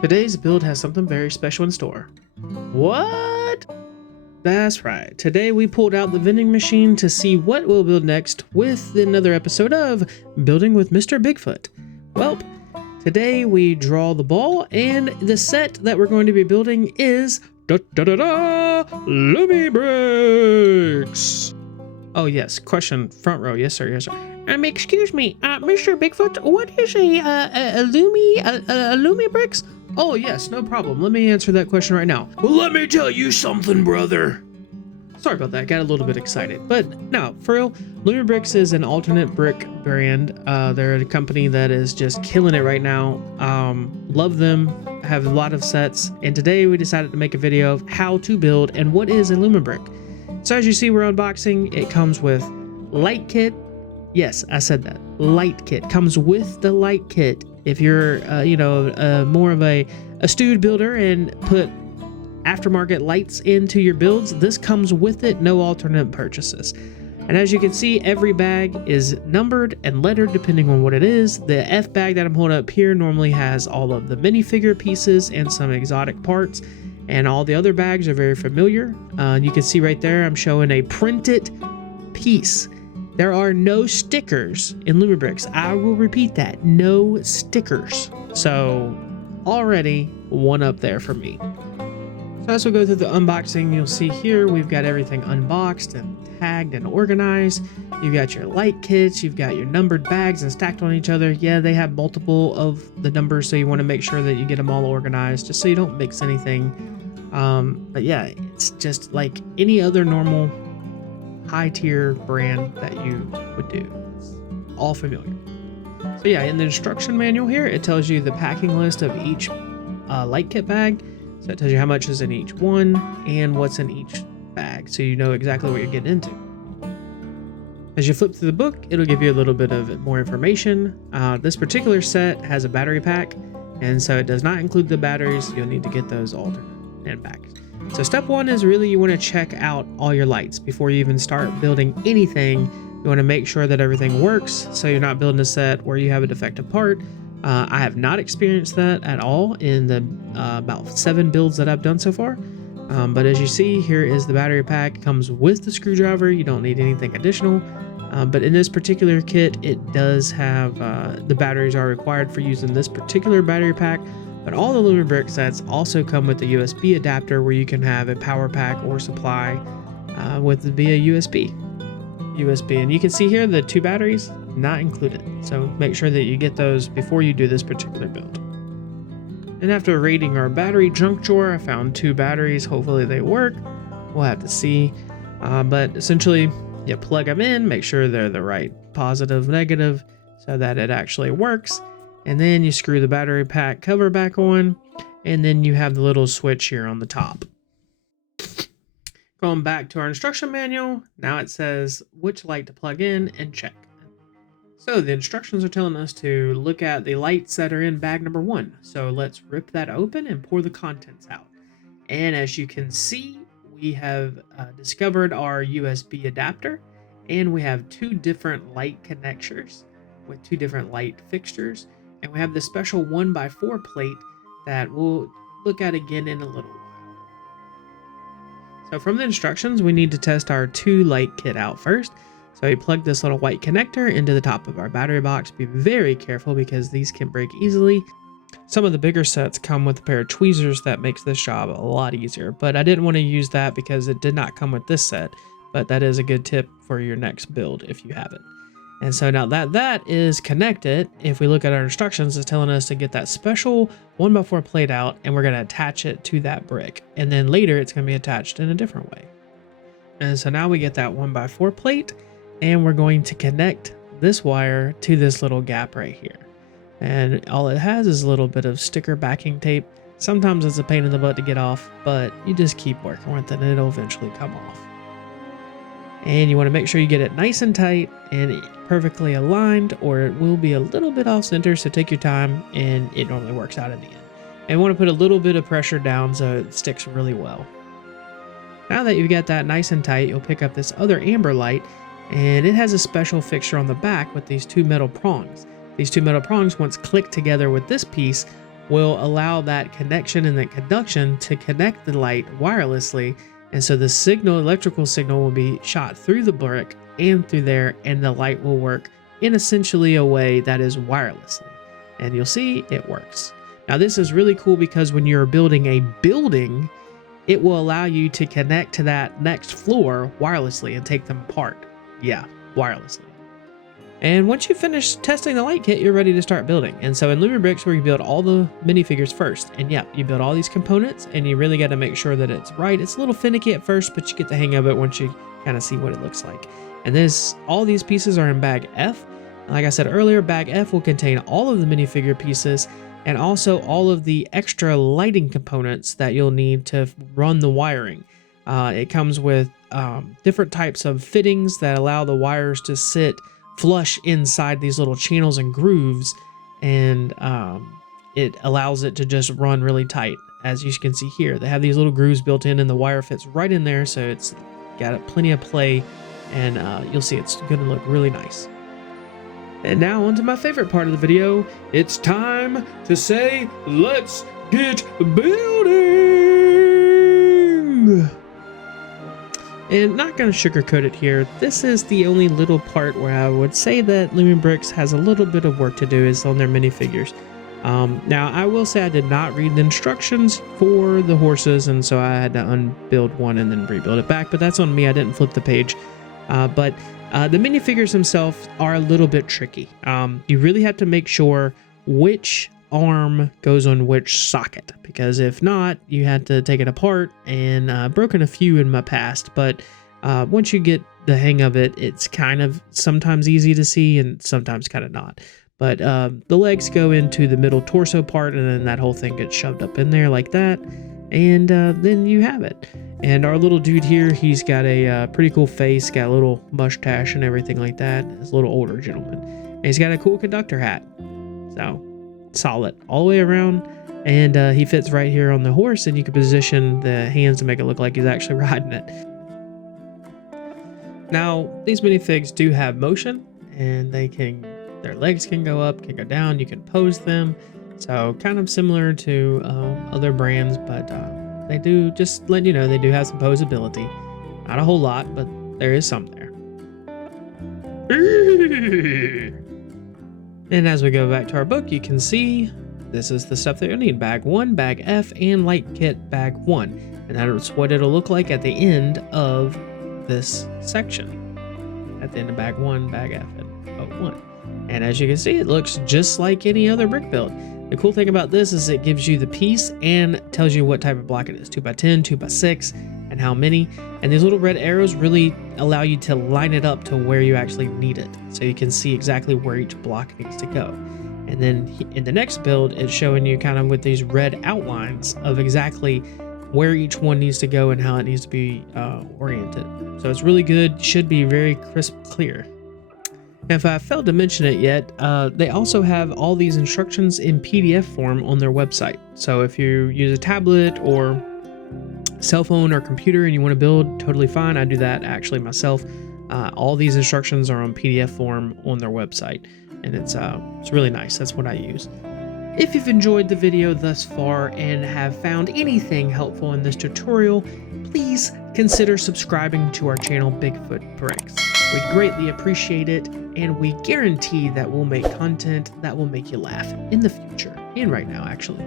Today's build has something very special in store. What? That's right. Today we pulled out the vending machine to see what we'll build next with another episode of Building with Mr. Bigfoot. Well, today we draw the ball, and the set that we're going to be building is Lumibricks. Oh yes, question front row. Yes sir, yes sir. Excuse me, Mr. Bigfoot, what is a Lumibricks? Oh yes, no problem. Let me answer that question right now. Well, let me tell you something, brother. Sorry about that, got a little bit excited. But no, for real, Lumibricks is an alternate brick brand. They're a company that is just killing it right now. Love them, have a lot of sets. And today we decided to make a video of how to build and what is a Lumibrick. So as you see, we're unboxing. It comes with light kit. Yes, I said that. Light kit comes with the light kit. If you're, more of a astute builder and put aftermarket lights into your builds, this comes with it. No alternate purchases. And as you can see, every bag is numbered and lettered depending on what it is. The F bag that I'm holding up here normally has all of the minifigure pieces and some exotic parts. And all the other bags are very familiar. You can see right there, I'm showing a printed piece. There are no stickers in Lumibricks. I will repeat that, no stickers. So already one up there for me. So as we go through the unboxing, you'll see here, we've got everything unboxed and tagged and organized. You've got your light kits, you've got your numbered bags and stacked on each other. Yeah, they have multiple of the numbers, so you want to make sure that you get them all organized just so you don't mix anything. But yeah, it's just like any other normal high tier brand that you would do. It's all familiar. So yeah, in the instruction manual here, it tells you the packing list of each light kit bag. So it tells you how much is in each one and what's in each bag, so you know exactly what you're getting into. As you flip through the book, it'll give you a little bit of more information. This particular set has a battery pack, and so it does not include the batteries. You'll need to get those alternate and back. So step one is really you want to check out all your lights before you even start building anything. You want to make sure that everything works, so you're not building a set where you have a defective part. I have not experienced that at all in the about 7 builds that I've done so far. But as you see, here is the battery pack. It comes with the screwdriver. You don't need anything additional. But in this particular kit, it does have the batteries are required for using this particular battery pack. But all the Lumibrick sets also come with a USB adapter where you can have a power pack or supply via USB. And you can see here the 2 batteries not included. So make sure that you get those before you do this particular build. And after raiding our battery junk drawer, I found 2 batteries. Hopefully they work. We'll have to see. But essentially, you plug them in, make sure they're the right positive, negative, so that it actually works. And then you screw the battery pack cover back on, and then you have the little switch here on the top. Going back to our instruction manual, now it says which light to plug in and check. So the instructions are telling us to look at the lights that are in bag number 1. So let's rip that open and pour the contents out. And as you can see, we have discovered our USB adapter, and we have 2 different light connectors with 2 different light fixtures. And we have this special 1x4 plate that we'll look at again in a little while. So from the instructions, we need to test our 2 light kit out first. So we plug this little white connector into the top of our battery box. Be very careful because these can break easily. Some of the bigger sets come with a pair of tweezers that makes this job a lot easier, but I didn't want to use that because it did not come with this set. But that is a good tip for your next build if you have it. And so now that that is connected, if we look at our instructions, it's telling us to get that special 1x4 plate out, and we're going to attach it to that brick. And then later it's going to be attached in a different way. And so now we get that 1x4 plate, and we're going to connect this wire to this little gap right here. And all it has is a little bit of sticker backing tape. Sometimes it's a pain in the butt to get off, but you just keep working with it and it'll eventually come off. And you want to make sure you get it nice and tight and perfectly aligned, or it will be a little bit off center, so take your time, and it normally works out in the end. And you want to put a little bit of pressure down so it sticks really well. Now that you've got that nice and tight, you'll pick up this other amber light, and it has a special fixture on the back with these 2 metal prongs. These 2 metal prongs, once clicked together with this piece, will allow that connection and that conduction to connect the light wirelessly. And so the signal, electrical signal, will be shot through the brick and through there, and the light will work in essentially a way that is wirelessly. And you'll see it works. Now this is really cool because when you're building a building, it will allow you to connect to that next floor wirelessly and take them apart. Yeah, wirelessly. And once you finish testing the light kit, you're ready to start building. And so in Lumibricks, where you build all the minifigures first, and yeah, you build all these components, and you really got to make sure that it's right. It's a little finicky at first, but you get the hang of it once you kind of see what it looks like. And all these pieces are in bag F. Like I said earlier, bag F will contain all of the minifigure pieces and also all of the extra lighting components that you'll need to run the wiring. It comes with different types of fittings that allow the wires to sit flush inside these little channels and grooves, and it allows it to just run really tight. As you can see here, they have these little grooves built in, and the wire fits right in there, so it's got plenty of play, and you'll see it's going to look really nice. And now onto my favorite part of the video. It's time to say, let's get building! And not going to sugarcoat it here, this is the only little part where I would say that Lumibricks has a little bit of work to do is on their minifigures. Now, I will say I did not read the instructions for the horses, and so I had to unbuild one and then rebuild it back, but that's on me. I didn't flip the page. But the minifigures themselves are a little bit tricky. You really have to make sure which arm goes on which socket, because if not, you had to take it apart, and broken a few in my past, but once you get the hang of it, it's kind of sometimes easy to see and sometimes kind of not. But the legs go into the middle torso part, and then that whole thing gets shoved up in there like that, and then you have it. And our little dude here, he's got a pretty cool face, got a little mustache and everything like that. He's a little older gentleman, and he's got a cool conductor hat, so solid all the way around. And he fits right here on the horse, and you can position the hands to make it look like he's actually riding it. Now, these minifigs do have motion, and their legs can go up, can go down, you can pose them. So kind of similar to other brands, but they do, just let you know, they do have some posability. Not a whole lot, but there is some there. And as we go back to our book, you can see this is the stuff that you'll need. Bag 1, bag F, and light kit bag 1. And that's what it'll look like at the end of this section. At the end of bag 1, bag F, and boat 1. And as you can see, it looks just like any other brick build. The cool thing about this is it gives you the piece and tells you what type of block it is. 2x10, 2x6, and how many. And these little red arrows really allow you to line it up to where you actually need it, so you can see exactly where each block needs to go. And then in the next build, it's showing you kind of with these red outlines of exactly where each one needs to go and how it needs to be oriented. So it's really good, should be very crisp, clear. And if I failed to mention it yet, they also have all these instructions in PDF form on their website. So if you use a tablet or cell phone or computer and you want to build, totally fine. I do that actually myself. All these instructions are on PDF form on their website, and it's really nice. That's what I use. If you've enjoyed the video thus far and have found anything helpful in this tutorial, please consider subscribing to our channel, BigfootBricks. We'd greatly appreciate it, and we guarantee that we'll make content that will make you laugh in the future, and right now actually.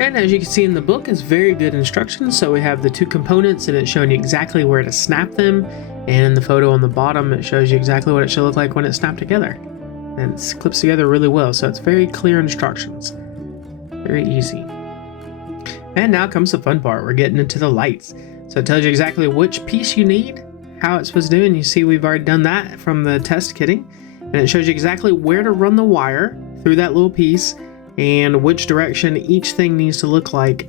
And as you can see in the book, it's very good instructions. So we have the two components, and it's showing you exactly where to snap them, and in the photo on the bottom, it shows you exactly what it should look like when it's snapped together. And it clips together really well, so it's very clear instructions. Very easy. And now comes the fun part. We're getting into the lights. So it tells you exactly which piece you need, how it's supposed to do, and you see we've already done that from the test kitting. And it shows you exactly where to run the wire through that little piece and which direction each thing needs to look like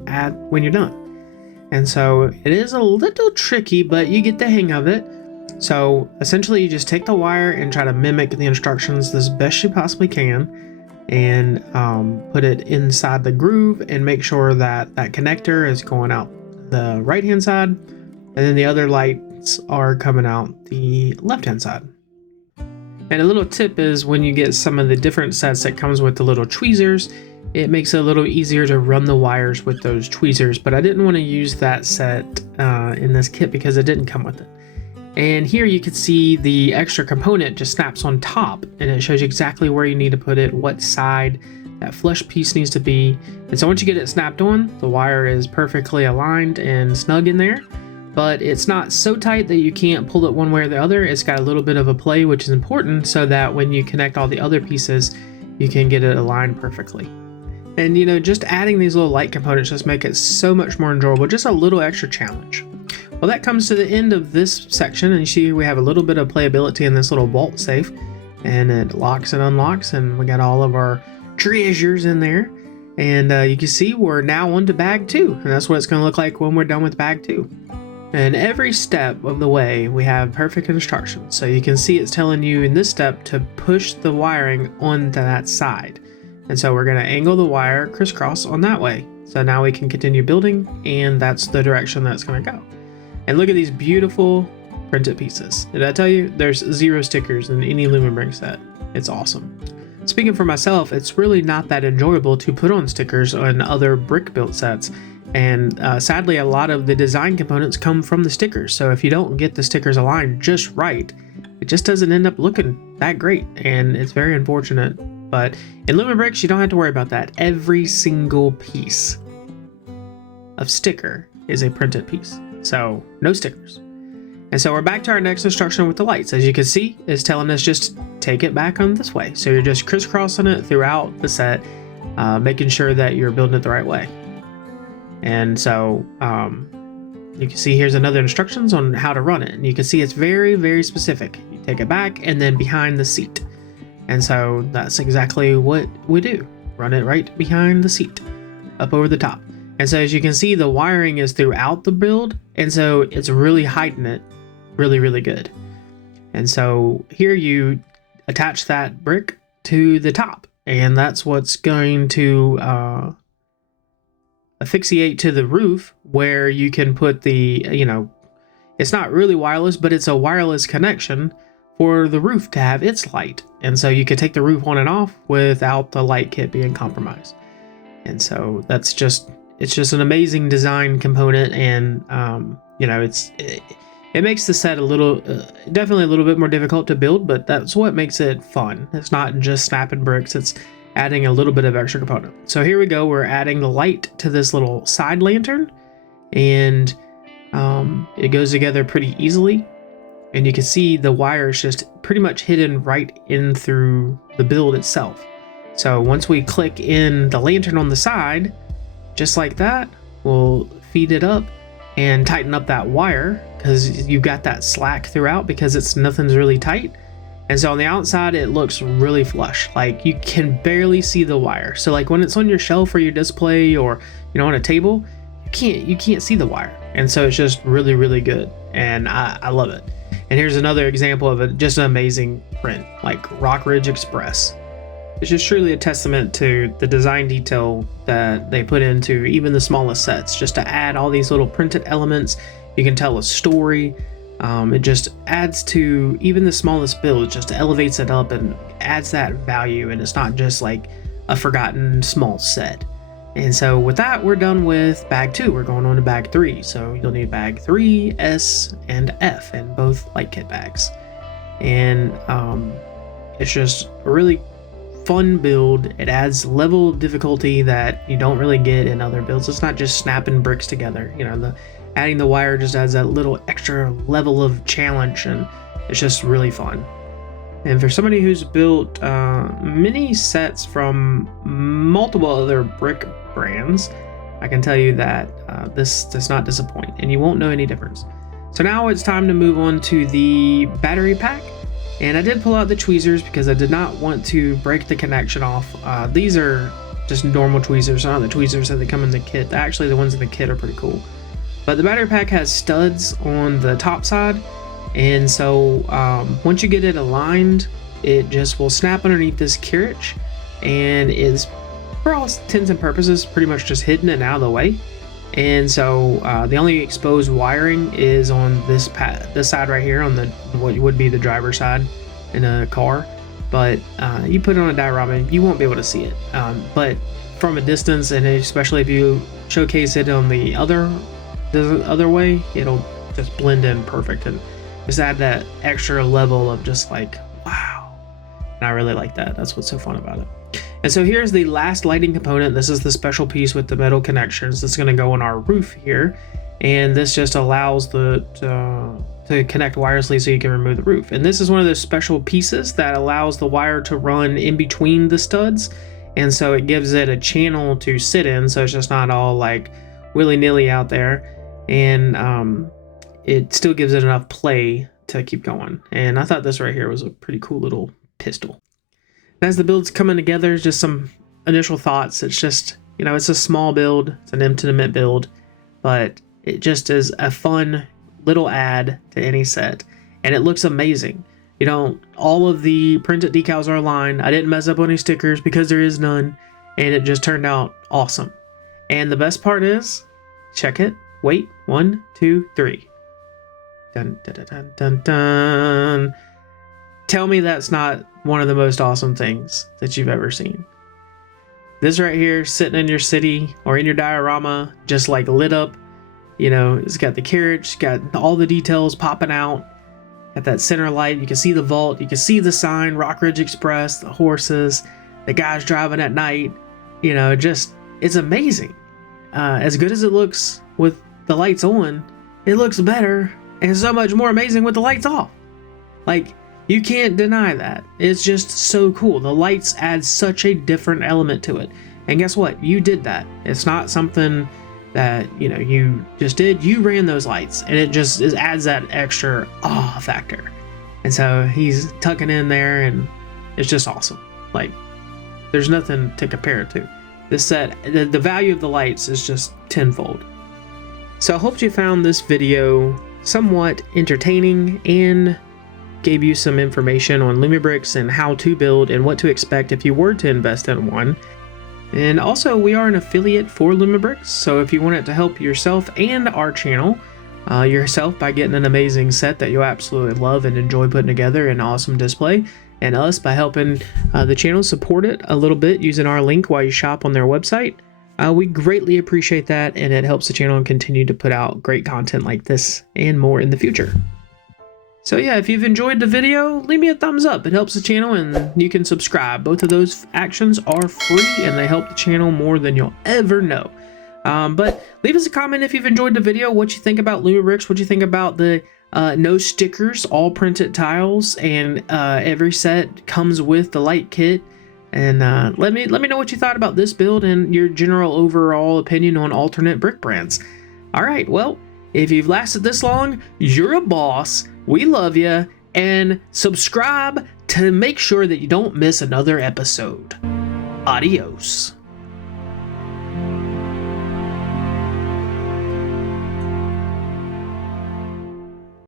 when you're done. And so it is a little tricky, but you get the hang of it. So essentially you just take the wire and try to mimic the instructions as best you possibly can, and put it inside the groove and make sure that that connector is going out the right hand side, and then the other lights are coming out the left hand side. And a little tip is when you get some of the different sets that comes with the little tweezers, it makes it a little easier to run the wires with those tweezers, but I didn't want to use that set in this kit because it didn't come with it. And here you can see the extra component just snaps on top, and it shows you exactly where you need to put it, what side that flush piece needs to be. And so once you get it snapped on, the wire is perfectly aligned and snug in there, but it's not so tight that you can't pull it one way or the other. It's got a little bit of a play, which is important so that when you connect all the other pieces, you can get it aligned perfectly. And you know, just adding these little light components just make it so much more enjoyable, just a little extra challenge. Well, that comes to the end of this section, and you see we have a little bit of playability in this little vault safe, and it locks and unlocks, and we got all of our treasures in there. And you can see we're now on to bag 2, and that's what it's going to look like when we're done with bag 2. And every step of the way we have perfect instructions, so you can see it's telling you in this step to push the wiring onto that side. And so we're going to angle the wire crisscross on that way. So now we can continue building, and that's the direction that's going to go. And look at these beautiful printed pieces. Did I tell you there's 0 stickers in any Lumibrick set? It's awesome. Speaking for myself, it's really not that enjoyable to put on stickers on other brick built sets. And sadly, a lot of the design components come from the stickers. So if you don't get the stickers aligned just right, it just doesn't end up looking that great. And it's very unfortunate. But in Lumibricks, you don't have to worry about that. Every single piece of sticker is a printed piece. So no stickers. And so we're back to our next instruction with the lights. As you can see, it's telling us just take it back on this way. So you're just crisscrossing it throughout the set, making sure that you're building it the right way. And so you can see here's another instructions on how to run it. And you can see it's very, very specific. You take it back and then behind the seat. And so that's exactly what we do. Run it right behind the seat, up over the top. And so as you can see, the wiring is throughout the build, and so it's really hiding it really, really good. And so here you attach that brick to the top, and that's what's going to asphyxiate to the roof, where you can put the, you know, it's not really wireless, but it's a wireless connection for the roof to have its light. And so you can take the roof on and off without the light kit being compromised. And so that's just, it's just an amazing design component, and you know, it makes the set a little, definitely a little bit more difficult to build, but that's what makes it fun. It's not just snapping bricks, it's adding a little bit of extra component. So here we go, we're adding the light to this little side lantern, and it goes together pretty easily. And you can see the wire is just pretty much hidden right in through the build itself. So once we click in the lantern on the side, just like that, we'll feed it up and tighten up that wire, because you've got that slack throughout because nothing's really tight. And so on the outside, it looks really flush. Like you can barely see the wire. So like when it's on your shelf or your display, or you know, on a table, you can't see the wire. And so it's just really, really good. And I love it. And here's another example of just an amazing print, like Rock Ridge Express. It's just truly a testament to the design detail that they put into even the smallest sets, just to add all these little printed elements. You can tell a story. It just adds to even the smallest build. It just elevates it up and adds that value, and it's not just like a forgotten small set. And so with that, we're done with bag 2. We're going on to bag 3. So you'll need bag 3, S, and F in both light kit bags. And it's just a really fun build. It adds level of difficulty that you don't really get in other builds. It's not just snapping bricks together. You know, adding the wire just adds that little extra level of challenge, and it's just really fun. And for somebody who's built many sets from multiple other brick brands, I can tell you that this does not disappoint, and you won't know any difference. So now it's time to move on to the battery pack. And I did pull out the tweezers because I did not want to break the connection off. These are just normal tweezers, not the tweezers that they come in the kit. Actually, the ones in the kit are pretty cool. But the battery pack has studs on the top side. And so once you get it aligned, it just will snap underneath this carriage, and is, for all intents and purposes, pretty much just hidden and out of the way. And so the only exposed wiring is on this side right here, on what would be the driver's side in a car. But you put it on a diorama, you won't be able to see it. But from a distance, and especially if you showcase it on the other way, it'll just blend in perfect and just add that extra level of just like, wow. And I really like that. That's what's so fun about it. And so here's the last lighting component. This is the special piece with the metal connections that's going to go on our roof here. And this just allows to connect wirelessly so you can remove the roof. And this is one of those special pieces that allows the wire to run in between the studs. And so it gives it a channel to sit in, so it's just not all like willy-nilly out there. And it still gives it enough play to keep going. And I thought this right here was a pretty cool little pistol. As the build's coming together, just some initial thoughts. It's just, you know, it's a small build, it's an intimate build, but it just is a fun little add to any set, and it looks amazing. You know, all of the printed decals are aligned. I didn't mess up on any stickers because there is none, and it just turned out awesome. And the best part is, check it. Wait, 1, 2, 3. Dun dun dun dun dun dun. Tell me that's not one of the most awesome things that you've ever seen. This right here, sitting in your city or in your diorama, just like lit up. You know, it's got the carriage, got all the details popping out. Got that center light. You can see the vault. You can see the sign, Rock Ridge Express, the horses, the guys driving at night. You know, just, it's amazing. As good as it looks with the lights on, it looks better and so much more amazing with the lights off. Like, you can't deny that. It's just so cool. The lights add such a different element to it. And guess what? You did that. It's not something that, you know, you just did. You ran those lights, and it just adds that extra awe factor. And so he's tucking in there, and it's just awesome. Like, there's nothing to compare it to. This set, the value of the lights is just tenfold. So I hope you found this video somewhat entertaining and gave you some information on Lumibricks and how to build and what to expect if you were to invest in one. And also, we are an affiliate for Lumibricks, so if you want it to help yourself and our channel, yourself by getting an amazing set that you absolutely love and enjoy putting together, an awesome display, and us by helping the channel support it a little bit using our link while you shop on their website, we greatly appreciate that, and it helps the channel continue to put out great content like this and more in the future. So yeah, if you've enjoyed the video, leave me a thumbs up. It helps the channel, and you can subscribe. Both of those actions are free, and they help the channel more than you'll ever know. But leave us a comment if you've enjoyed the video, what you think about Lumibricks, what you think about the no stickers, all printed tiles, and every set comes with the light kit. And let me know what you thought about this build and your general overall opinion on alternate brick brands. All right, well, if you've lasted this long, you're a boss. We love you, and subscribe to make sure that you don't miss another episode. Adios.